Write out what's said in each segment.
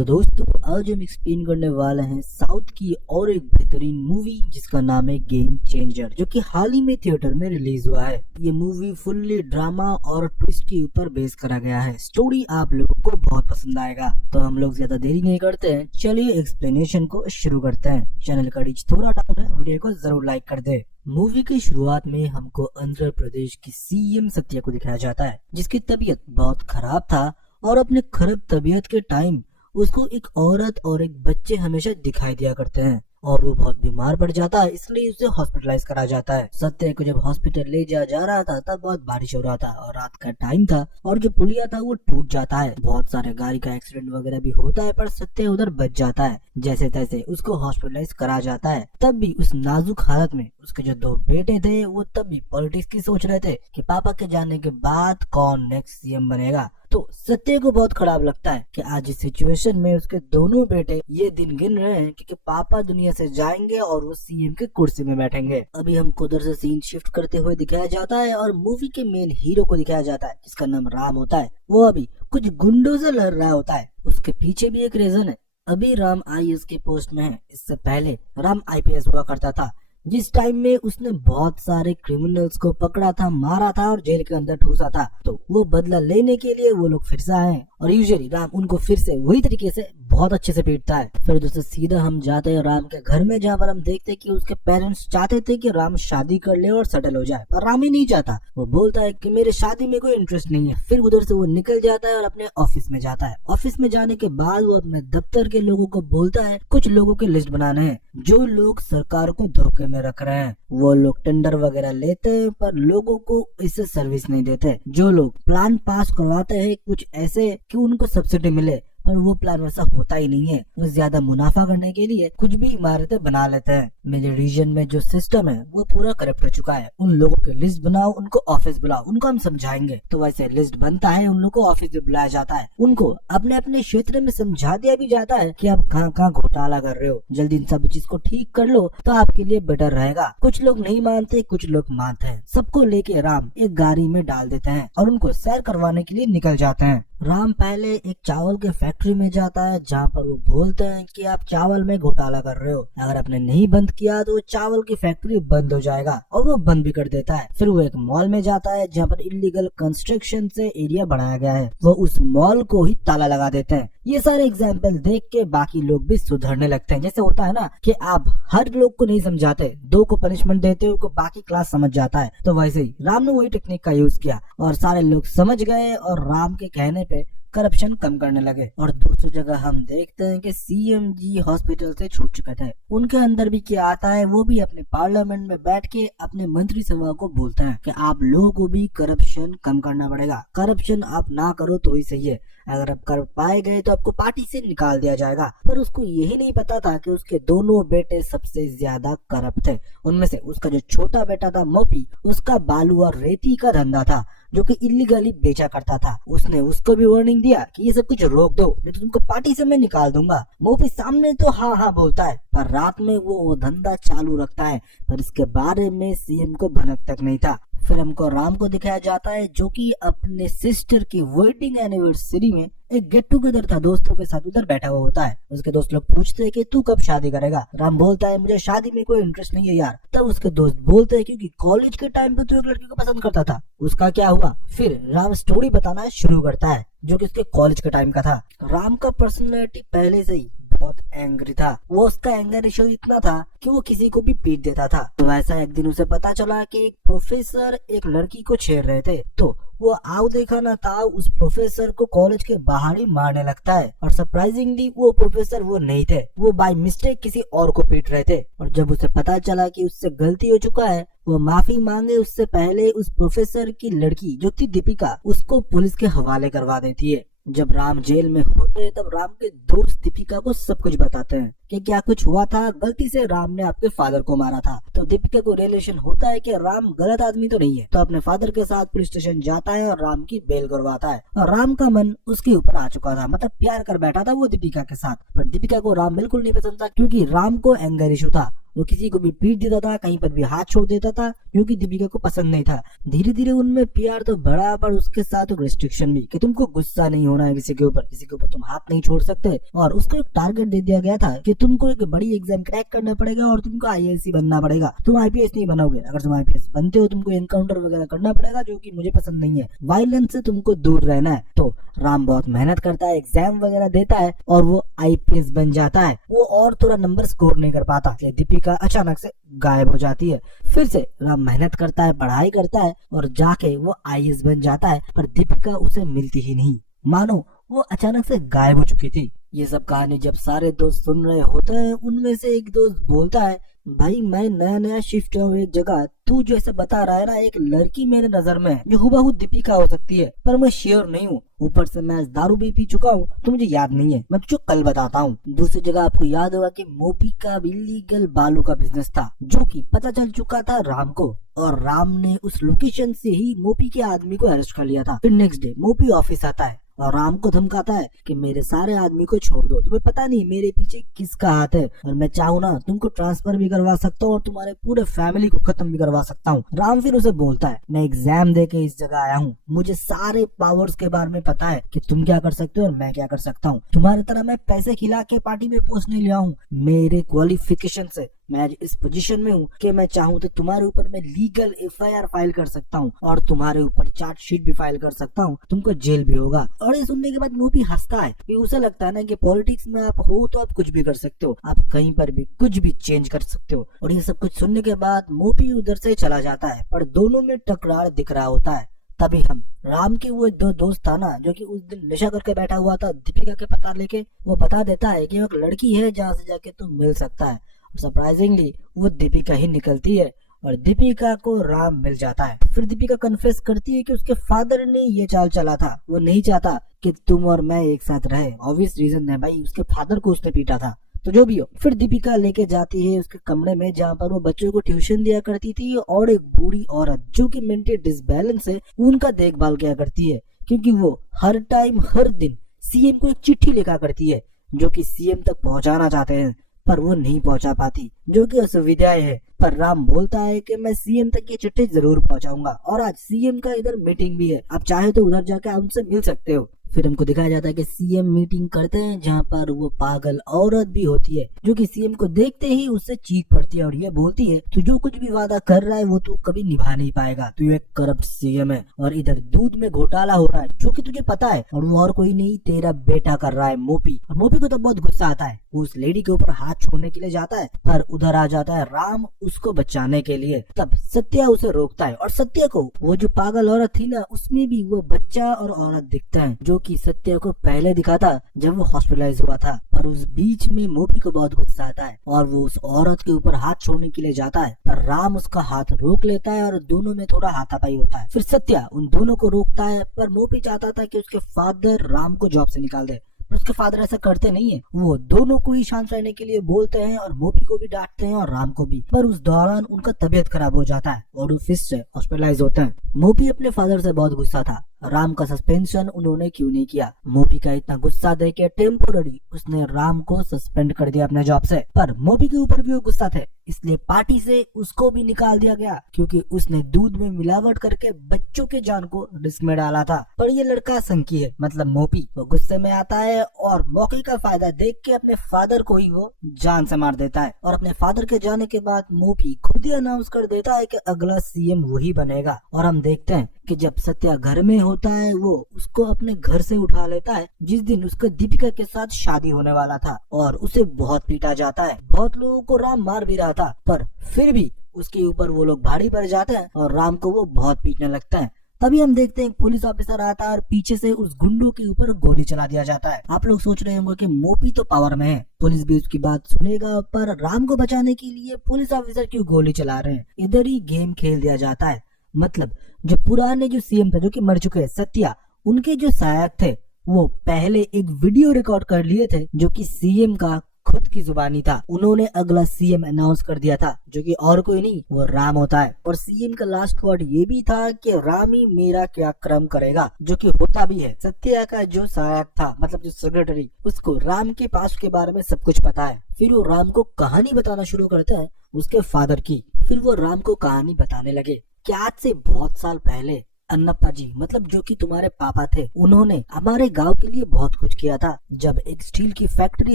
तो दोस्तों आज हम एक्सप्लेन करने वाले हैं साउथ की और एक बेहतरीन मूवी जिसका नाम है गेम चेंजर, जो कि हाल ही में थिएटर में रिलीज हुआ है। ये मूवी फुल्ली ड्रामा और ट्विस्ट के ऊपर बेस करा गया है। स्टोरी आप लोगों को बहुत पसंद आएगा। तो हम लोग ज्यादा देरी नहीं करते हैं, चलिए एक्सप्लेनेशन को शुरू करते हैं। चैनल का रीच थोड़ा डाउन है, वीडियो को जरूर लाइक कर दे। मूवी की शुरुआत में हमको आंध्र प्रदेश की सीएम सत्या को दिखाया जाता है, जिसकी तबीयत बहुत खराब था और अपने खराब तबीयत के टाइम उसको एक औरत और एक बच्चे हमेशा दिखाई दिया करते हैं और वो बहुत बीमार पड़ जाता है, इसलिए उसे हॉस्पिटलाइज करा जाता है। सत्य को जब हॉस्पिटल ले जा रहा था तब बहुत बारिश हो रहा था और रात का टाइम था और जो पुलिया था वो टूट जाता है। बहुत सारे गाड़ी का एक्सीडेंट वगैरह भी होता है, पर सत्य उधर बच जाता है। जैसे तैसे उसको हॉस्पिटलाइज करा जाता है। तब भी उस नाजुक हालत में उसके जो दो बेटे थे वो तब भी पॉलिटिक्स की सोच रहे थे कि पापा के जाने के बाद कौन नेक्स्ट सीएम बनेगा। तो सत्य को बहुत खराब लगता है कि आज इस सिचुएशन में उसके दोनों बेटे ये दिन गिन रहे हैं कि पापा दुनिया से जाएंगे और वो सीएम के कुर्सी में बैठेंगे। अभी हमको उधर से सीन शिफ्ट करते हुए दिखाया जाता है और मूवी के मेन हीरो को दिखाया जाता है, जिसका नाम राम होता है। वो अभी कुछ गुंडों से लड़ रहा होता है। उसके पीछे भी एक रीजन है। अभी राम आईएएस के पोस्ट में है। इससे पहले राम आईपीएस हुआ करता था, जिस टाइम में उसने बहुत सारे क्रिमिनल्स को पकड़ा था, मारा था और जेल के अंदर ठूसा था। तो वो बदला लेने के लिए वो लोग फिर से आए और यूजुअली राम उनको फिर से वही तरीके से बहुत अच्छे से पीटता है। फिर दोस्तों सीधा हम जाते हैं राम के घर में, जहाँ पर हम देखते हैं कि उसके पेरेंट्स चाहते थे कि राम शादी कर ले और सेटल हो जाए, पर राम ही नहीं चाहता। वो बोलता है कि मेरे शादी में कोई इंटरेस्ट नहीं है। फिर उधर से वो निकल जाता है और अपने ऑफिस में जाता है। ऑफिस में जाने के बाद वो अपने दफ्तर के लोगों को बोलता है कुछ लोगों की लिस्ट बनाने हैं जो लोग सरकार को धोखे में रख रहे हैं। वो लोग टेंडर वगैरह लेते हैं पर लोगों को इससे सर्विस नहीं देते। जो लोग प्लान पास करवाते हैं कुछ ऐसे कि उनको सब्सिडी मिले, पर वो प्लान वैसा होता ही नहीं है। वो ज्यादा मुनाफा करने के लिए कुछ भी इमारतें बना लेते हैं। मेरे रीजन में जो सिस्टम है वो पूरा करप्ट हो चुका है। उन लोगों की लिस्ट बनाओ, उनको ऑफिस बुलाओ, उनको हम समझाएंगे। तो वैसे लिस्ट बनता है, उन लोगों को ऑफिस में बुलाया जाता है। उनको अपने अपने क्षेत्र में समझा दिया भी जाता है कि आप कहाँ कहाँ घोटाला कर रहे हो, जल्दी इन सब चीज को ठीक कर लो तो आपके लिए बेटर रहेगा। कुछ लोग नहीं मानते, कुछ लोग मानते हैं। सबको लेके राम एक गाड़ी में डाल देते हैं और उनको सैर करवाने के लिए निकल जाते हैं। राम पहले एक चावल के फैक्ट्री में जाता है, जहाँ पर वो बोलते हैं कि आप चावल में घोटाला कर रहे हो, अगर आपने नहीं बंद किया तो चावल की फैक्ट्री बंद हो जाएगा, और वो बंद भी कर देता है। फिर वो एक मॉल में जाता है जहाँ पर इलीगल कंस्ट्रक्शन से एरिया बनाया गया है। वो उस मॉल को ही ताला लगा देते हैं। ये सारे एग्जाम्पल देख के बाकी लोग भी सुधरने लगते हैं। जैसे होता है ना कि आप हर लोग को नहीं समझाते, दो को पनिशमेंट देते हो, बाकी क्लास समझ जाता है। तो वैसे ही राम ने वही टेक्निक का यूज किया और सारे लोग समझ गए और राम के कहने पे करप्शन कम करने लगे। और दूसरी जगह हम देखते हैं कि सीएम जी हॉस्पिटल से छूट चुके थे। उनके अंदर भी क्या आता है, वो भी अपने पार्लियामेंट में बैठ के अपने मंत्री सभा को बोलते हैं कि आप लोगों को भी करप्शन कम करना पड़ेगा। करप्शन आप ना करो तो ही सही है, अगर आप कर पाए गए तो आपको पार्टी से निकाल दिया जाएगा। पर उसको यही नहीं पता था कि उसके दोनों बेटे सबसे ज्यादा करप्ट थे। उनमें से उसका जो छोटा बेटा था मोपी, उसका बालू और रेती का धंधा था जो कि इलीगली बेचा करता था। उसने उसको भी वार्निंग दिया कि ये सब कुछ रोक दो, नहीं तो तुमको पार्टी से मैं निकाल दूंगा। मोपी सामने तो हाँ हाँ बोलता है, पर रात में वो धंधा चालू रखता है, पर इसके बारे में सीएम को भनक तक नहीं था। फिर हमको राम को दिखाया जाता है जो कि अपने सिस्टर की वेडिंग एनिवर्सरी में एक गेट टुगेदर था, दोस्तों के साथ उधर बैठा हुआ होता है। उसके दोस्त लोग पूछते हैं कि तू कब शादी करेगा। राम बोलता है मुझे शादी में कोई इंटरेस्ट नहीं है यार। तब उसके दोस्त बोलते हैं क्योंकि कॉलेज के टाइम पे तू एक लड़की को पसंद करता था, उसका क्या हुआ। फिर राम स्टोरी बताना शुरू करता है जो कि उसके कॉलेज के टाइम का था। राम का पर्सनैलिटी पहले से ही बहुत एंग्री था। वो उसका एंगर इशू इतना था कि वो किसी को भी पीट देता था। तो वैसा एक दिन उसे पता चला कि एक प्रोफेसर एक लड़की को छेड़ रहे थे, तो वो आओ देखा ना था उस प्रोफेसर को कॉलेज के बाहर ही मारने लगता है। और सरप्राइजिंगली वो प्रोफेसर वो नहीं थे, वो बाय मिस्टेक किसी और को पीट रहे थे। और जब उसे पता चला कि उससे गलती हो चुका है, वो माफी मांगे उससे पहले उस प्रोफेसर की लड़की जो थी दीपिका, उसको पुलिस के हवाले करवा देती है। जब राम जेल में होते हैं तब राम के दोस्त दीपिका को सब कुछ बताते हैं कि क्या कुछ हुआ था, गलती से राम ने आपके फादर को मारा था। तो दीपिका को रियलाइजेशन होता है कि राम गलत आदमी तो नहीं है, तो अपने फादर के साथ पुलिस स्टेशन जाता है और राम की बेल करवाता है। और राम का मन उसके ऊपर आ चुका था, मतलब प्यार कर बैठा था वो दीपिका के साथ। पर दीपिका को राम बिल्कुल नहीं पसंद था क्योंकि राम को एंगर इशू था। वो किसी को भी पीट देता था, कहीं पर भी हाथ छोड़ देता था, जो कि दीपिका को पसंद नहीं था। धीरे धीरे उनमें प्यार तो बढ़ा, पर उसके साथ एक रिस्ट्रिक्शन भी कि तुमको गुस्सा नहीं होना है किसी के ऊपर तुम हाथ नहीं छोड़ सकते। और उसको एक टारगेट दे दिया गया था कि तुमको एक बड़ी एग्जाम क्रैक करना पड़ेगा और तुमको आईएएस बनना पड़ेगा। तुम आईपीएस नहीं बनोगे, अगर तुम आईपीएस बनते हो तुमको एनकाउंटर वगैरह करना पड़ेगा, जो कि मुझे पसंद नहीं है। वायलेंस से तुमको दूर रहना है। तो राम बहुत मेहनत करता है, एग्जाम वगैरह देता है और वो आईपीएस बन जाता है। वो और थोड़ा नंबर स्कोर नहीं कर पाता, दीपिका अचानक से गायब हो जाती है। फिर से राम मेहनत करता है, पढ़ाई करता है और जाके वो आईएएस बन जाता है, पर दीपिका उसे मिलती ही नहीं, मानो वो अचानक से गायब हो चुकी थी। ये सब कहानी जब सारे दोस्त सुन रहे होते हैं, उनमें से एक दोस्त बोलता है, भाई मैं नया नया शिफ्ट हूँ एक जगह, तू जो ऐसे बता रहा है ना, एक लड़की मेरे नजर में है जो हुबहू दीपिका हो सकती है, पर मैं श्योर नहीं हूँ। ऊपर से मैं दारू भी पी चुका हूँ तो मुझे याद नहीं है, मैं तुझे कल बताता हूँ। दूसरी जगह आपको याद होगा कि मोपी का इलीगल बालू का बिजनेस था, जो कि पता चल चुका था राम को, और राम ने उस लोकेशन से ही मोपी के आदमी को अरेस्ट कर लिया था। फिर नेक्स्ट डे मोपी ऑफिस आता है और राम को धमकाता है कि मेरे सारे आदमी को छोड़ दो, तुम्हें पता नहीं मेरे पीछे किसका हाथ है, और मैं चाहूँ ना तुमको ट्रांसफर भी करवा सकता हूँ और तुम्हारे पूरे फैमिली को खत्म भी करवा सकता हूँ। राम फिर उसे बोलता है, मैं एग्जाम दे के इस जगह आया हूँ, मुझे सारे पावर्स के बारे में पता है कि तुम क्या कर सकते हो और मैं क्या कर सकता हूँ। तुम्हारी तरह मैं पैसे खिला के पार्टी में पोस्ट नहीं लिया हूँ, मेरे क्वालिफिकेशन से मैं आज इस पोजीशन में हूँ कि मैं चाहूँ तो तुम्हारे ऊपर मैं लीगल एफआईआर फाइल कर सकता हूँ और तुम्हारे ऊपर चार्जशीट भी फाइल कर सकता हूँ, तुमको जेल भी होगा। और ये सुनने के बाद मोपी हंसता है कि उसे लगता है ना कि पॉलिटिक्स में आप हो तो आप कुछ भी कर सकते हो, आप कहीं पर भी कुछ भी चेंज कर सकते हो। और ये सब कुछ सुनने के बाद मोपी उधर से चला जाता है, पर दोनों में टकरार दिख रहा होता है। तभी हम राम के वो दो दोस्त था ना, जो कि उस दिन नशा करके बैठा हुआ था दीपिका के पता लेके, वो बता देता है कि एक लड़की है जहाँ से जाके तुम मिल सकता है। सरप्राइजिंगली वो दीपिका ही निकलती है और दीपिका को राम मिल जाता है। फिर दीपिका कन्फेस करती है कि उसके फादर ने ये चाल चला था, वो नहीं चाहता कि तुम और मैं एक साथ रहे। ऑब्वियस रीजन है भाई, उसके फादर को उसने पीटा था, तो जो भी हो। फिर दीपिका लेके जाती है उसके कमरे में जहाँ पर वो बच्चों को ट्यूशन दिया करती थी, और एक बूढ़ी औरत जो कि मेंटल डिसबैलेंस है उनका देखभाल किया करती है, क्योंकि वो हर टाइम हर दिन सीएम को एक चिट्ठी लिखा करती है जो कि सीएम तक पहुंचाना चाहते हैं, पर वो नहीं पहुंचा पाती, जो कि असुविधाएं है। पर राम बोलता है कि मैं सीएम तक ये चिट्ठी जरूर पहुंचाऊंगा, और आज सीएम का इधर मीटिंग भी है, आप चाहे तो उधर जाकर उनसे मिल सकते हो। फिर हमको दिखाया जाता है कि सीएम मीटिंग करते हैं जहाँ पर वो पागल औरत भी होती है, जो कि सीएम को देखते ही उससे चीख पड़ती है और ये बोलती है, तू जो कुछ भी वादा कर रहा है वो तू कभी निभा नहीं पाएगा, तू एक करप्ट सीएम है और इधर दूध में घोटाला हो रहा है जो कि तुझे पता है, और वो और कोई नहीं तेरा बेटा कर रहा है मोपी। और मोपी को तो बहुत गुस्सा आता है, वो उस लेडी के ऊपर हाथ छोड़ने के लिए जाता है, पर उधर आ जाता है राम उसको बचाने के लिए। तब सत्या उसे रोकता है, और सत्या को वो जो पागल औरत थी ना, उसमें भी वो बच्चा और औरत दिखता है, जो कि सत्या को पहले दिखा था जब वो हॉस्पिटलाइज हुआ था। पर उस बीच में मोपी को बहुत गुस्सा आता है और वो उस औरत के ऊपर हाथ छोड़ने के लिए जाता है, पर राम उसका हाथ रोक लेता है और दोनों में थोड़ा हाथापाई होता है। फिर सत्या उन दोनों को रोकता है, पर मोपी चाहता था कि उसके फादर राम को जॉब से निकाल दे, पर उसके फादर ऐसा करते नहीं है, वो दोनों को ही शांत रहने के लिए बोलते हैं और मोपी को भी डांटते हैं और राम को भी। पर उस दौरान उनका तबीयत खराब हो जाता है और वो फिर से हॉस्पिटलाइज होते हैं। मोपी अपने फादर से बहुत गुस्सा था, राम का सस्पेंशन उन्होंने क्यों नहीं किया। मोपी का इतना गुस्सा देख के टेम्पोररी उसने राम को सस्पेंड कर दिया अपने जॉब से, पर मोपी के ऊपर भी वो गुस्सा थे, इसलिए पार्टी से उसको भी निकाल दिया गया, क्योंकि उसने दूध में मिलावट करके बच्चों के जान को रिस्क में डाला था। पर ये लड़का संकी है, मतलब मोपी, वो गुस्से में आता है और मौके का फायदा देख के अपने फादर को ही वो जान से मार देता है। और अपने फादर के जाने के बाद मोपी खुद ही अनाउंस कर देता है कि अगला सीएम वही बनेगा। और हम देखते हैं कि जब सत्या घर में होता है, वो उसको अपने घर से उठा लेता है जिस दिन उसका दीपिका के साथ शादी होने वाला था, और उसे बहुत पीटा जाता है। बहुत लोगों को राम मार भी रहा था, पर फिर भी उसके ऊपर वो लोग भारी पड़ जाते हैं और राम को वो बहुत पीटने लगता है। तभी हम देखते हैं पुलिस ऑफिसर आता है और पीछे से उस गुंडों के ऊपर गोली चला दिया जाता है। आप लोग सोच रहे होंगे कि मोपी तो पावर में है, पुलिस भी उसकी बात सुनेगा, पर राम को बचाने के लिए पुलिस ऑफिसर क्यों गोली चला रहे हैं। इधर ही गेम खेल दिया जाता है। मतलब जो पुराने जो सीएम थे जो कि मर चुके हैं, सत्या, उनके जो सहायक थे वो पहले एक वीडियो रिकॉर्ड कर लिए थे जो कि सीएम का खुद की जुबानी था। उन्होंने अगला सीएम अनाउंस कर दिया था, जो कि और कोई नहीं वो राम होता है। और सीएम का लास्ट वर्ड ये भी था कि राम ही मेरा क्या क्रम करेगा, जो कि होता भी है। सत्या का जो सहायक था, मतलब जो सेक्रेटरी, उसको राम के पास के बारे में सब कुछ पता है। फिर वो राम को कहानी बताना शुरू करता है उसके फादर की। फिर वो राम को कहानी बताने लगे कि आज से बहुत साल पहले अन्नप्पा जी मतलब जो कि तुम्हारे पापा थे, उन्होंने हमारे गांव के लिए बहुत कुछ किया था। जब एक स्टील की फैक्ट्री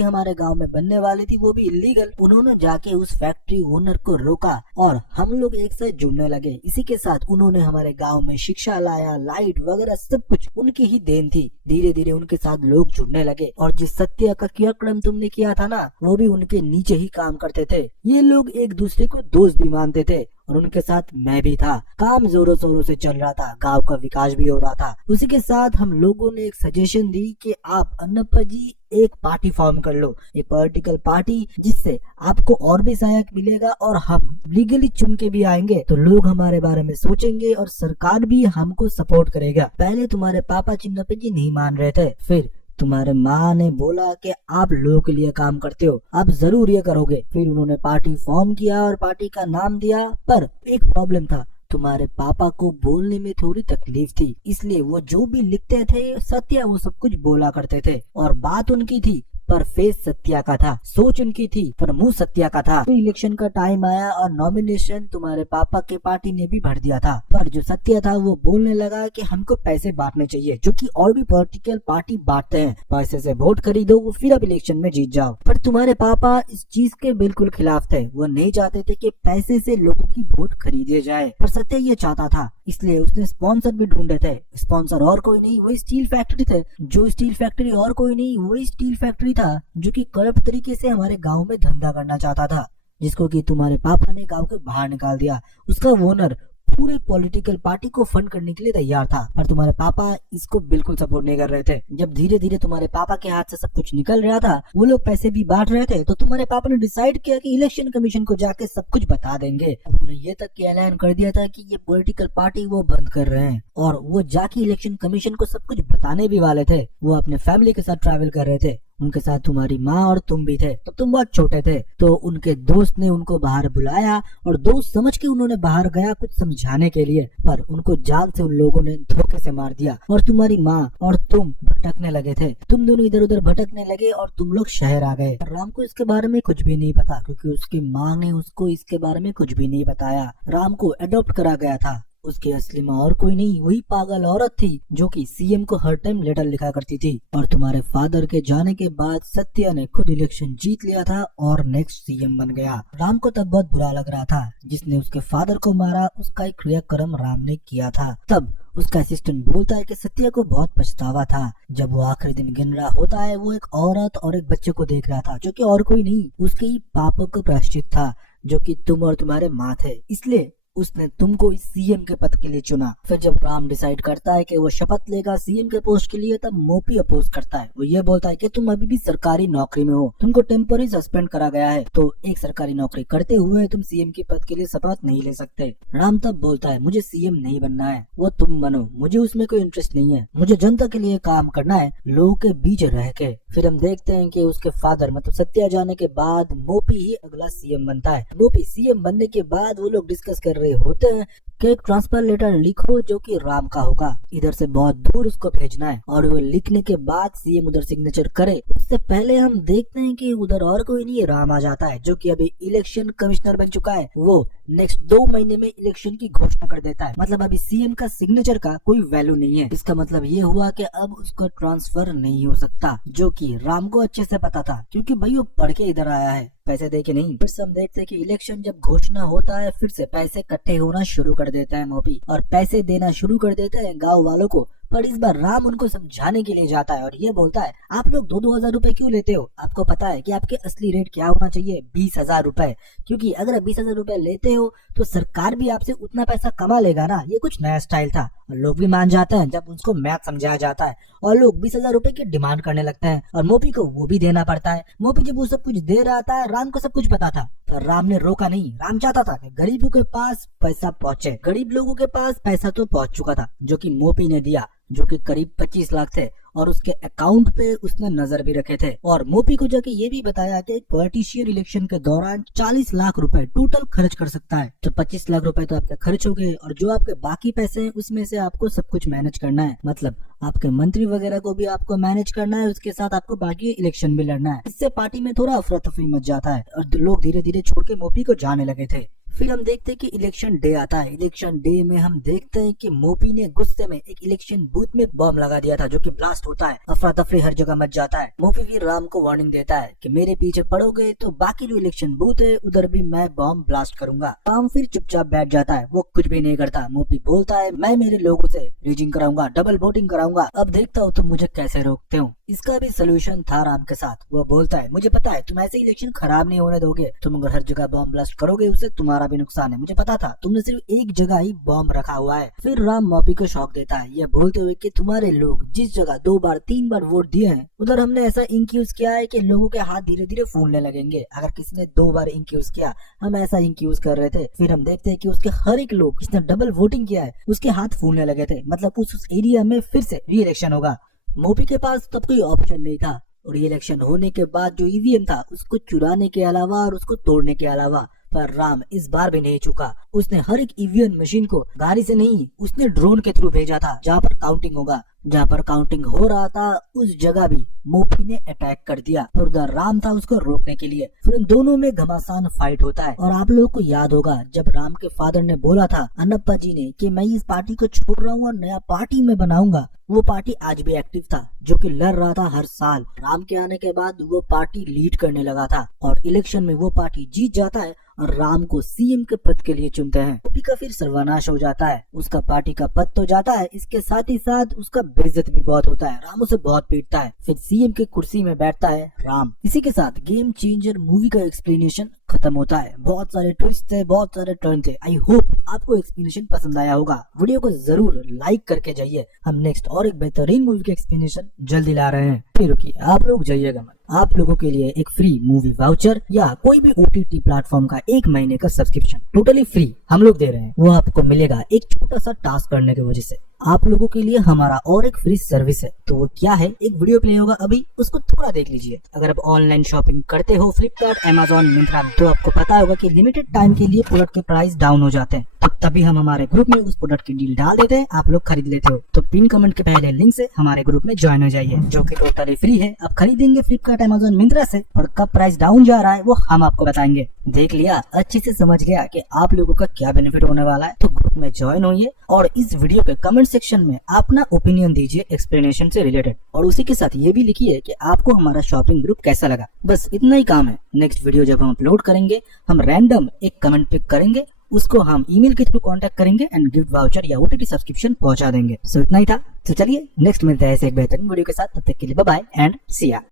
हमारे गांव में बनने वाली थी, वो भी इलीगल, उन्होंने जाके उस फैक्ट्री ओनर को रोका और हम लोग एक साथ जुड़ने लगे। इसी के साथ उन्होंने हमारे गांव में शिक्षा लाया, लाइट वगैरह सब कुछ उनकी ही देन थी। धीरे धीरे उनके साथ लोग जुड़ने लगे और जिस सत्या का क्रियाक्रम तुमने किया था ना, वो भी उनके नीचे ही काम करते थे। ये लोग एक दूसरे को दोस्त भी मानते थे और उनके साथ मैं भी था। काम जोरों शोरों से चल रहा था, गांव का विकास भी हो रहा था। उसी के साथ हम लोगों ने एक सजेशन दी कि आप अन्नप्पा जी एक पार्टी फॉर्म कर लो, एक पॉलिटिकल पार्टी, जिससे आपको और भी सहायक मिलेगा और हम लीगली चुन के भी आएंगे तो लोग हमारे बारे में सोचेंगे और सरकार भी हमको सपोर्ट करेगा। पहले तुम्हारे पापा चिन्नप्पा जी नहीं मान रहे थे, फिर तुम्हारे माँ ने बोला कि आप लोगों के लिए काम करते हो, आप जरूर ये करोगे। फिर उन्होंने पार्टी फॉर्म किया और पार्टी का नाम दिया। पर एक प्रॉब्लम था, तुम्हारे पापा को बोलने में थोड़ी तकलीफ थी, इसलिए वो जो भी लिखते थे सत्या वो सब कुछ बोला करते थे। और बात उनकी थी पर फेस सत्या का था, सोच उनकी थी पर मुंह सत्या का था। तो इलेक्शन का टाइम आया और नॉमिनेशन तुम्हारे पापा के पार्टी ने भी भर दिया था। पर जो सत्या था वो बोलने लगा कि हमको पैसे बांटने चाहिए, जो कि और भी पॉलिटिकल पार्टी बांटते हैं, पैसे से वोट खरीदो फिर अब इलेक्शन में जीत जाओ। पर तुम्हारे पापा इस चीज के बिल्कुल खिलाफ थे, वो नहीं चाहते थे कि पैसे से लोगों की वोट खरीदे जाए। पर सत्या ये चाहता था, इसलिए उसने स्पॉन्सर भी ढूंढे थे। स्पॉन्सर और कोई नहीं, वही स्टील फैक्ट्री थे। जो स्टील फैक्ट्री और कोई नहीं, वही स्टील फैक्ट्री था जो कि करप्ट तरीके से हमारे गांव में धंधा करना चाहता था, जिसको कि तुम्हारे पापा ने गांव के बाहर निकाल दिया। उसका ओनर पूरे पॉलिटिकल पार्टी को फंड करने के लिए तैयार था, पर तुम्हारे पापा इसको बिल्कुल सपोर्ट नहीं कर रहे थे। जब धीरे धीरे तुम्हारे पापा के हाथ से सब कुछ निकल रहा था, वो लोग पैसे भी बांट रहे थे, तो तुम्हारे पापा ने डिसाइड किया कि इलेक्शन कमीशन को जाके सब कुछ बता देंगे। उन्होंने ये तक की ऐलान कर दिया था कि ये पॉलिटिकल पार्टी वो बंद कर रहे हैं, और वो जाके इलेक्शन कमीशन को सब कुछ बताने भी वाले थे। वो अपने फैमिली के साथ ट्रैवल कर रहे थे, उनके साथ तुम्हारी माँ और तुम भी थे। तब तुम बहुत छोटे थे, तो उनके दोस्त ने उनको बाहर बुलाया और दोस्त समझ के उन्होंने बाहर गया कुछ समझाने के लिए, पर उनको जान से उन लोगों ने धोखे से मार दिया और तुम्हारी माँ और तुम भटकने लगे थे। तुम दोनों इधर उधर भटकने लगे और तुम लोग शहर आ गए। राम को इसके बारे में कुछ भी नहीं पता, क्योंकि उसकी माँ ने उसको इसके बारे में कुछ भी नहीं बताया। राम को अडॉप्ट करा गया था। उसकी असली माँ और कोई नहीं, वही पागल औरत थी जो कि सीएम को हर टाइम लेटर लिखा करती थी। और तुम्हारे फादर के जाने के बाद सत्या ने खुद इलेक्शन जीत लिया था और नेक्स्ट सीएम बन गया। राम को तब बहुत बुरा लग रहा था, जिसने उसके फादर को मारा उसका एक क्रियाक्रम राम ने किया था। तब उसका असिस्टेंट बोलता है कि सत्या को बहुत पछतावा था। जब वो आखिरी दिन गिन रहा होता है, वो एक औरत और एक बच्चे को देख रहा था, जो कि और कोई नहीं उसके ही पापों का प्रायश्चित था, जो कि तुम और तुम्हारे माँ थे। इसलिए उसने तुमको इस सीएम के पद के लिए चुना। फिर जब राम डिसाइड करता है कि वो शपथ लेगा सीएम के पोस्ट के लिए, तब मोपी अपोज करता है। वो ये बोलता है कि तुम अभी भी सरकारी नौकरी में हो, तुमको टेम्पोररी सस्पेंड करा गया है, तो एक सरकारी नौकरी करते हुए तुम सीएम के पद के लिए शपथ नहीं ले सकते। राम तब बोलता है, मुझे सीएम नहीं बनना है, वो तुम बनो, मुझे उसमें कोई इंटरेस्ट नहीं है, मुझे जनता के लिए काम करना है, लोगों के बीच रह के। फिर हम देखते हैं कि उसके फादर मतलब सत्या जाने के बाद मोपी ही अगला सीएम बनता है। मोपी सीएम बनने के बाद वो लोग डिस्कस कर होते हैं कि एक ट्रांसफर लेटर लिखो जो कि राम का होगा, इधर से बहुत दूर उसको भेजना है, और वो लिखने के बाद सीएम उधर सिग्नेचर करे। उससे पहले हम देखते हैं कि उधर और कोई नहीं, राम आ जाता है, जो कि अभी इलेक्शन कमिश्नर बन चुका है। वो नेक्स्ट 2 महीने में इलेक्शन की घोषणा कर देता है। मतलब अभी सीएम का सिग्नेचर का कोई वैल्यू नहीं है। इसका मतलब ये हुआ कि अब उसका ट्रांसफर नहीं हो सकता, जो कि राम को अच्छे से पता था, क्योंकि भाई वो पढ़ के इधर आया है, पैसे दे के नहीं। फिर से हम देखते हैं कि इलेक्शन जब घोषणा होता है, फिर से पैसे इकट्ठे होना शुरू कर देता है मोपी, और पैसे देना शुरू कर देते हैं गाँव वालों को। पर इस बार राम उनको समझाने के लिए जाता है और ये बोलता है, आप लोग 2-2 हजार रुपए क्यों लेते हो? आपको पता है कि आपके असली रेट क्या होना चाहिए? 20,000 रुपए, क्योंकि अगर 20,000 रुपए लेते हो तो सरकार भी आपसे उतना पैसा कमा लेगा ना। ये कुछ नया स्टाइल था और लोग भी मान जाते हैं जब उसको मैथ समझाया जाता है, और लोग 20,000 रुपए की डिमांड करने लगते हैं और मोपी को वो भी देना पड़ता है। मोपी जब वो सब कुछ दे रहा था, राम को सब कुछ पता था, पर राम ने रोका नहीं। राम चाहता था कि गरीबों के पास पैसा पहुंचे। गरीब लोगों के पास पैसा तो पहुंच चुका था, जो कि मोपी ने दिया, जो कि करीब 25 लाख थे, और उसके अकाउंट पे उसने नजर भी रखे थे और मोपी को जाके ये भी बताया कि पॉलिटिशियन इलेक्शन के दौरान 40 लाख रुपए टोटल खर्च कर सकता है। तो 25 लाख रुपए तो आपके खर्च हो गए और जो आपके बाकी पैसे हैं उसमें से आपको सब कुछ मैनेज करना है, मतलब आपके मंत्री वगैरह को भी आपको मैनेज करना है, उसके साथ आपको बाकी इलेक्शन भी लड़ना है। इससे पार्टी में थोड़ा अफरा तफरी मच जाता है और लोग धीरे धीरे छोड़ के मोपी को जाने लगे थे। फिर हम देखते हैं कि इलेक्शन डे आता है। इलेक्शन डे में हम देखते हैं कि मोपी ने गुस्से में एक इलेक्शन बूथ में बम लगा दिया था जो कि ब्लास्ट होता है, अफरा तफरी हर जगह मच जाता है। मोपी फिर राम को वार्निंग देता है कि मेरे पीछे पड़ोगे तो बाकी जो इलेक्शन बूथ है उधर भी मैं बम ब्लास्ट करूंगा। राम फिर चुपचाप बैठ जाता है, वो कुछ भी नहीं करता। मोपी बोलता है मैं मेरे लोगों से रीजिंग कराऊंगा, डबल वोटिंग कराऊंगा, अब देखता हूँ तुम मुझे कैसे रोकते हो। इसका भी सोल्यूशन था राम के साथ। वो बोलता है मुझे पता है तुम ऐसे इलेक्शन खराब नहीं होने दोगे, तुम अगर हर जगह बम ब्लास्ट करोगे उससे तुम्हारा भी नुकसान है, मुझे पता था, तुमने सिर्फ एक जगह ही बम रखा हुआ है। फिर राम मोपी को शौक देता है ये बोलते हुए कि तुम्हारे लोग जिस जगह 2 बार 3 बार वोट दिए हैं उधर हमने ऐसा इंक यूज किया है कि लोगों के हाथ धीरे धीरे फूलने लगेंगे। अगर किसी ने 2 बार इंक यूज किया, हम ऐसा इंक यूज कर रहे थे। फिर हम देखते हैं कि उसके हर एक लोग जिसने डबल वोटिंग किया है उसके हाथ फूलने लगे थे, मतलब उस एरिया में फिर से री इलेक्शन होगा। मोपी के पास तब कोई ऑप्शन नहीं था और ये इलेक्शन होने के बाद जो ईवीएम था उसको चुराने के अलावा और उसको तोड़ने के अलावा, पर राम इस बार भी नहीं चुका। उसने हर एक ईवीएम मशीन को गाड़ी से नहीं, उसने ड्रोन के थ्रू भेजा था जहाँ पर काउंटिंग होगा। जहाँ पर काउंटिंग हो रहा था उस जगह भी मोपी ने अटैक कर दिया और उधर राम था उसको रोकने के लिए। फिर उन दोनों में घमासान फाइट होता है और आप लोगों को याद होगा जब राम के फादर ने बोला था अन्नप्पा जी ने कि मैं इस पार्टी को छोड़ रहा हूँ और नया पार्टी में बनाऊंगा, वो पार्टी आज भी एक्टिव था जो कि लड़ रहा था हर साल। राम के आने के बाद वो पार्टी लीड करने लगा था और इलेक्शन में वो पार्टी जीत जाता है और राम को सीएम के पद के लिए चुनते हैं। मोपी का फिर सर्वनाश हो जाता है, उसका पार्टी का पद तो जाता है, इसके साथ ही साथ उसका बेइज्जत भी बहुत होता है। राम उसे बहुत पीटता है। फिर सीएम की कुर्सी में बैठता है राम। इसी के साथ गेम चेंजर मूवी का एक्सप्लेनेशन खत्म होता है। बहुत सारे ट्विस्ट थे, बहुत सारे टर्न थे। आई होप आपको एक्सप्लेनेशन पसंद आया होगा। वीडियो को जरूर लाइक करके जाइए। हम नेक्स्ट और एक बेहतरीन मूवी का एक्सप्लेनेशन जल्दी ला रहे हैं। फिर रुकिए, आप लोग जाइएगा मत। आप लोगों के लिए एक फ्री मूवी वाउचर या कोई भी OTT प्लेटफॉर्म का 1 महीने का सब्सक्रिप्शन टोटली फ्री हम लोग दे रहे हैं। वो आपको मिलेगा एक छोटा सा टास्क करने की वजह से। आप लोगों के लिए हमारा और एक फ्री सर्विस है। तो वो क्या है, एक वीडियो प्ले होगा अभी, उसको थोड़ा देख लीजिए। अगर आप ऑनलाइन शॉपिंग करते हो फ्लिपकार्ट, अमेजोन, मिंत्रा, तो आपको पता होगा कि लिमिटेड टाइम के लिए प्रोडक्ट के प्राइस डाउन हो जाते हैं। तभी हम हमारे ग्रुप में उस प्रोडक्ट की डील डाल देते हैं, आप लोग खरीद लेते हो। तो पिन कमेंट के पहले लिंक से हमारे ग्रुप में ज्वाइन हो जाइए जो कि टोटली फ्री है। आप खरीदेंगे फ्लिपकार्ट, अमेजोन, मिंत्रा से और कब प्राइस डाउन जा रहा है वो हम आपको बताएंगे। देख लिया, अच्छे से समझ गया कि आप लोगों का क्या बेनिफिट होने वाला है। तो ग्रुप में ज्वाइन होइए और इस वीडियो के कमेंट सेक्शन में अपना ओपिनियन दीजिए एक्सप्लेनेशन से रिलेटेड और उसी के साथ ये भी लिखिए कि आपको हमारा शॉपिंग ग्रुप कैसा लगा। बस इतना ही काम है। नेक्स्ट वीडियो जब हम अपलोड करेंगे हम रैंडम एक कमेंट पिक करेंगे, उसको हम ईमेल के थ्रू कांटेक्ट करेंगे एंड गिफ्ट वाउचर या OTT सब्सक्रिप्शन पहुंचा देंगे। सो इतना ही था। तो चलिए नेक्स्ट मिलते हैं ऐसे एक बेहतरीन वीडियो के साथ। तब तक के लिए बाय बाय एंड सी या।